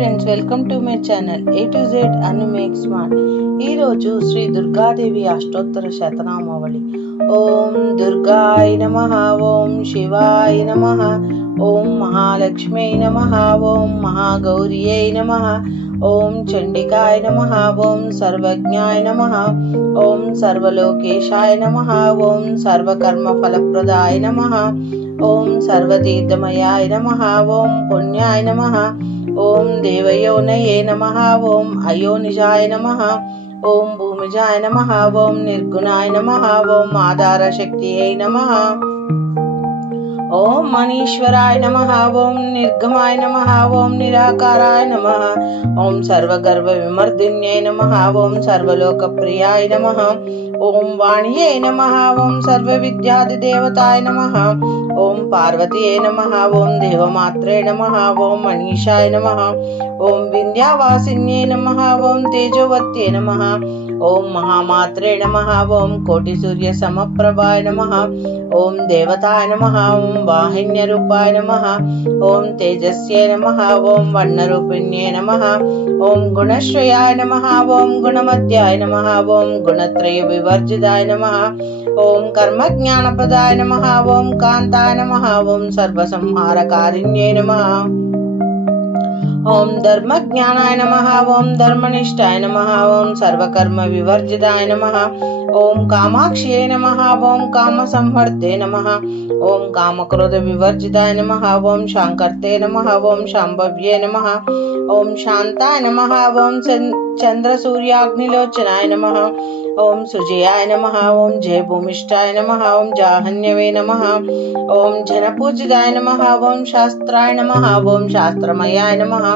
Friends welcome to my channel A to Z Anu make smart ఈరోజు శ్రీ దుర్గాదేవి అష్టోత్తర శతనామావళి. ఓం దుర్గాయ నమ ఓం శివాయ నమ ఓం మహాలక్ష్మీ నమ ఓం మహాగౌర్యై నమ ఓం చండికాయ నమ ఓం సర్వజ్ఞాయ నమ ఓం సర్వలోకేశాయ నమ ఓం సర్వకర్మ ఫలప్రదాయ నమ ఓం సర్వతీర్థమయాయ నమ ఓం పుణ్యాయ నమ ఓం దేవయోనయే నమ ఓం అయోనిజాయ నమ ఓం భూమిజాయ నమ ఓం నిర్గుణాయ నమ ఓం ఆధార శక్తియై నమ ओम मनीश्वराय नमः ओम निर्गमाय नमः ओम निराकाराय नमः ओम सर्वगर्व विमर्दिन्ये नमः ओम सर्वलोकप्रियाय नमः ओम वाणीये नमः ओम सर्वविद्यादिदेवताय नमः ओम पार्वतीये नमः ओम देवमात्रे नमः ओम मनीषाय नमः ओम विन्द्यावासिन्यै नमः ओम तेजोवत्ये नमः ఓం మహామాత్రే నమ ఓం కోటి సూర్య సమప్రభాయ నమ ఓం దేవతాయ నమ ఓం వాహిన్య రూపాయ నమ ఓం తేజస్యే నమ ఓం వర్ణరూపిణ్యే నమ ఓం గుణశ్రయాయ నమ ఓం గుణమధ్యాయ నమ ఓం గుణత్రయ వివర్జితాయ నమ ఓం కర్మజ్ఞానపదాయ నమ ఓం కాంతాయ నమ ఓం సర్వసంహారకారిణ్యే నమ ओम धर्म ज्ञानाय नमः, ओम धर्मनिष्ठाय नमः, ओम सर्वकर्म विवर्जिताय नमः, ओम कामाक्षिये नमः, ओम काम संवर्धे नमः, ओम काम क्रोध विवर्जिताय नमः, ओम शांकर्ते नमः, ओम शांभव्ये नमः, ओम शांताय नमः, ओम चंद्र सूर्याग्निलोचनाय नमः ओम सुजयाय नमः ओम जय भूमिष्ठाय नमः ओम जाहन्यवे नमः ओम जनपूजिताय नमः ओम शास्त्राय नमः ओम शास्त्रमयाय नमः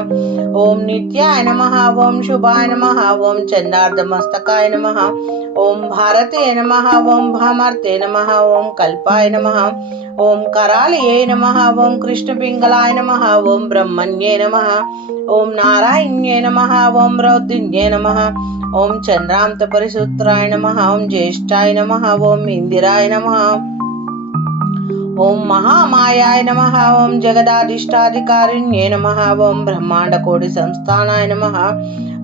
ओम नित्याय नमः ओम शुभाय नमः ओम चन्दार्धमस्तकाय नमः ओम भारते नमः ओम भामर्ते नमः ओम कल्पाय नमः ओम करालये नमः ओम कृष्ण कृष्णपिङ्गलाय नमः ओम ब्रह्मण्ये नमः ओम नारायण्ये नमः ओम रौद्रिण्य పరిసూత్రాయ నమ ఓం జ్యేష్ఠాయ నమ ఓం ఇందిరాయ నమ ఓం మహామాయాయ నమ ఓం జగదాధిష్టాధికారిణ్యే నమ ఓం బ్రహ్మాండ కోటి సంస్థానాయ నమ ఓం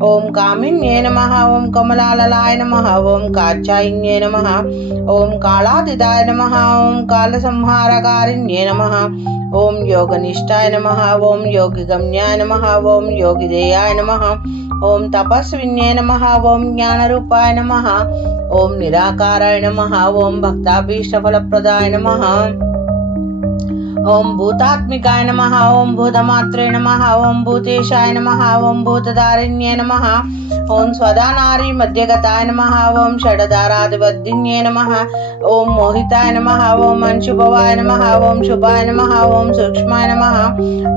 ओम कामिन्ये नमः ओम कमलाललाय नमः ओम काचायिन्ये नमः ओम कालादिदाय नमः ओम कालसंहारकारिण्ये नमः ओम योगनिष्ठाय नमः ओम योगिगम्याय नमः ओम योगिदेयाय नमः ओम तपस्विन्ये नमः ओम ज्ञानरूपाय नमः ओम निराकाराय नमः ओम भक्ताभीष्टफलप्रदाय नमः ఓం భూతాత్మికాయ నమ ఓం భూతమాత్రే నమ ఓం భూతేశాయ నమ ఓం భూతధారిణ్యే నమ ఓం స్వదానారి మధ్యగతాయ నమ ఓం షడదారాధిపద్దిన్యే నమ ఓం మోహితాయ నమ ఓం అంశుభవాయ నమ ఓం శుభాయ నమ ఓం సూక్ష్మాయ నమ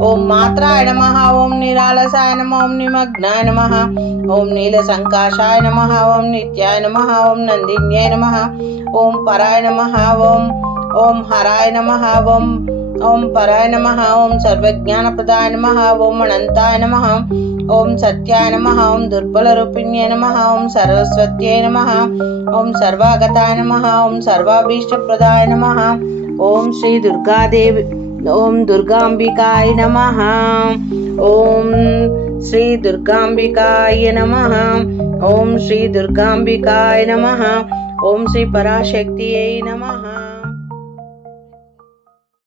ఓం మాత్రాయ నమ ఓం నిరాలసాయ నమ ఓం నిమగ్నాయ నమ ఓం నీల సంకాశాయ నమ ఓం నిత్యాయ నమ ఓం నందిన్యాయ నమ ఓం పరాయ నమ ఓం ఓం హరాయ నమ ఓం ఓం పరాయ నమ ఓం సర్వజ్ఞానప్రదాయ నమ ఓం అనంతాయ నమ ఓం సత్యాయ నమ ఓం దుర్బల రూపిణ్యే నమ ఓం సరస్వత్యై నమ ఓం సర్వాగతాయ నమ ఓం సర్వాభీష్టప్రదాయ నమ ఓం శ్రీ దుర్గాదేవి ఓం దుర్గాంబికాయ నమ ఓం శ్రీ దుర్గాంబికాయ నమ ఓం శ్రీ దుర్గాంబికాయ నమ ఓం శ్రీ పరాశక్తియై నమ